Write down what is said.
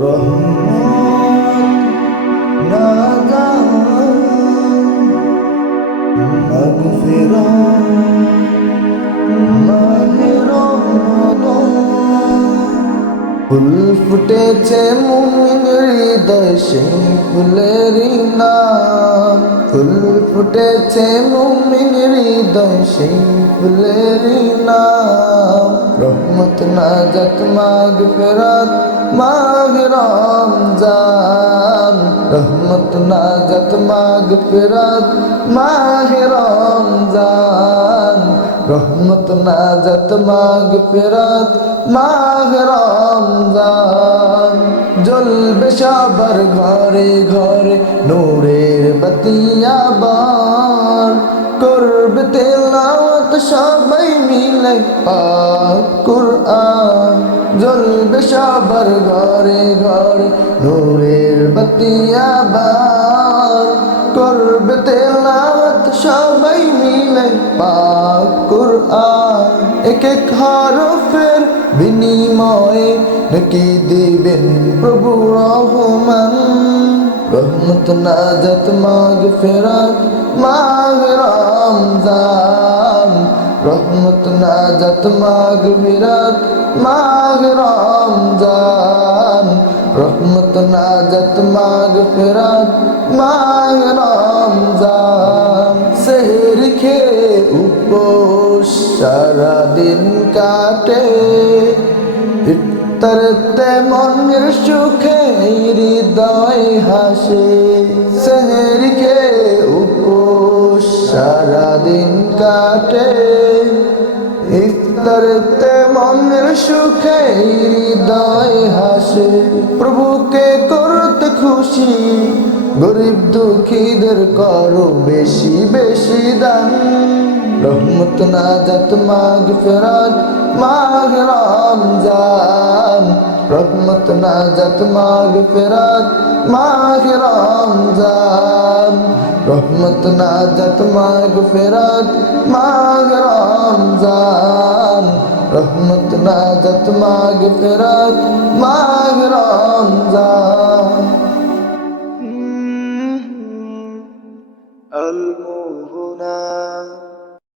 রহমত নাজাত মাগফিরাত মাহে রমাদান ফুল ফুটেছে মুমিন হৃদয় সেই ফুলেরই নাম ফুল ফুটেছে মুমিন হৃদয় সেই ফুলেরই নাম রহমত নাজাত মাগফিরাত মাহে রমজান রহমত নাজাত মাগফিরাত মাহে রমজান রহমত নাজাত মাগফিরাত মাহে রমজান জ্বলবে সবার ঘরে ঘরে নূরের বাতি আবার করবে তেলাওয়াত সবাই মিলে পাক কুরআন জ্বলবে সবার ঘরে ঘরে নূরের বাতি আবার করবে তেলাওয়াত সবাই মিলে পাক কুরআন এক এক হরফের বিনিময়ে নাকি দিবেন প্রভু রহমান রহমত নাজাত মাগফিরাত মাহে রমজান রহমত নাজাত মাগফিরাত মাহে রমজান রহমত নাজাত মাগফিরাত মাহে রমজান সেহরি খেয়ে উপোস সারাদিন কাটে ইফতারতে মনের সুখে হৃদয় হাসে সেহরি খেয়ে উপোস সারাদিন কাটে ইফতারতে মনের সুখে হৃদয় হাসে প্রভুকে করতে খুশি গরিব দুঃখীদের করো বেশি বেশি দান রহমত নাজাত মাগফিরাত মাহে রমজান রহমত নাজাত মাগফিরাত মাহে রমজান রহমত নাজাত মাগফিরাত মাহে রমজান রহমত নাজাত মাগফিরাত মাহে রমজান